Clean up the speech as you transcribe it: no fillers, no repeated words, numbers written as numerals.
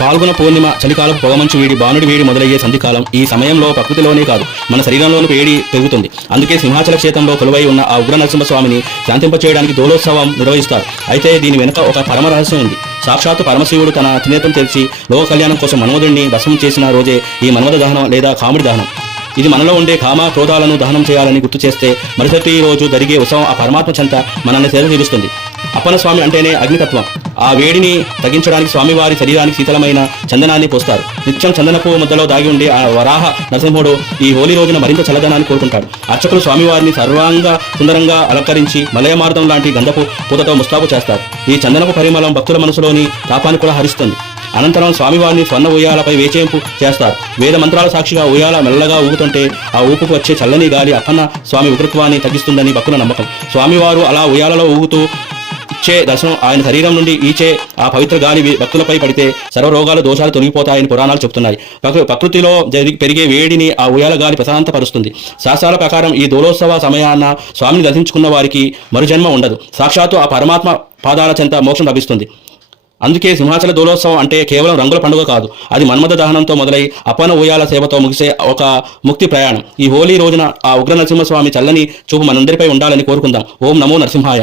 పాల్గొన పూర్ణిమ, చలికాలం, పొగమంచు వేడి, బాణుడి వేడి మొదలయ్యే సంధికాలం. ఈ సమయంలో ప్రకృతిలోనే కాదు మన శరీరంలోని వేడి పెరుగుతుంది. అందుకే సింహాచల క్షేత్రంలో కొలువై ఉన్న ఆ ఉగ్ర నరసింహస్వామిని శాంతింపచేయడానికి దోలోత్సవం నిర్వహిస్తారు. అయితే దీని వెనుక ఒక పరమ రహస్యం ఉంది. సాక్షాత్తు పరమశివుడు తన త్రినేత్రం తెరిచి లోక కళ్యాణం కోసం మన్మధుడిని భస్మం చేసిన రోజే ఈ మన్మథ దహనం లేదా కాముడి దహనం. ఇది మనలో ఉండే కామ క్రోధాలను దహనం చేయాలని గుర్తు చేస్తే మరుసటి రోజు జరిగే ఉత్సవం ఆ పరమాత్మ చెంత మనల్ని సేద తీరుస్తుంది. అప్పన్న స్వామి అంటేనే అగ్నితత్వం. ఆ వేడిని తగ్గించడానికి స్వామివారి శరీరానికి శీతలమైన చందనాన్ని పోస్తారు. నిత్యం చందనపు ముద్దలో దాగి ఉండే ఆ వరాహ నరసింహుడు ఈ హోలీ రోజున మరింత చల్లదనాన్ని కోరుకుంటాడు. అర్చకులు స్వామివారిని సర్వాంగ సుందరంగా అలంకరించి మలయమార్దం లాంటి గంధపు పూతతో ముస్తాబు చేస్తారు. ఈ చందనపు పరిమళం భక్తుల మనసులోని తాపాన్ని కూడా హరిస్తుంది. అనంతరం స్వామివారిని స్వర్ణ ఉయ్యాలపై వేచేంపు చేస్తారు. వేద మంత్రాల సాక్షిగా ఉయ్యాల మెల్లగా ఊగుతుంటే ఆ ఊపుకు వచ్చే చల్లని గాలి అప్పన్న స్వామి ఉగ్రత్వాన్ని తగ్గిస్తుందని భక్తుల నమ్మకం. స్వామివారు అలా ఉయ్యాలలో ఊగుతూ ఇచ్చే దర్శనం ఆయన శరీరం నుండి ఈచే ఆ పవిత్ర గాలి భక్తులపై పడితే సర్వరోగాలు దోషాలు తొలగిపోతాయని పురాణాలు చెబుతున్నాయి. ప్రకృతిలో పెరిగే వేడిని ఆ ఉయ్యాల గాలి ప్రశాంతపరుస్తుంది. శాస్త్రాల ప్రకారం ఈ దోలోత్సవ సమయాన్న స్వామిని దర్శించుకున్న వారికి మరుజన్మ ఉండదు. సాక్షాత్తు ఆ పరమాత్మ పాదాల చెంత మోక్షం లభిస్తుంది. అందుకే సింహాచల దోలోత్సవం అంటే కేవలం రంగుల పండుగ కాదు. అది మన్మథ దహనంతో మొదలై అప్పన ఉయ్యాల సేవతో ముగిసే ఒక ముక్తి ప్రయాణం. ఈ హోలీ రోజున ఆ ఉగ్ర నరసింహస్వామి చల్లని చూపు మనందరిపై ఉండాలని కోరుకుందాం. ఓం నమో నరసింహాయ.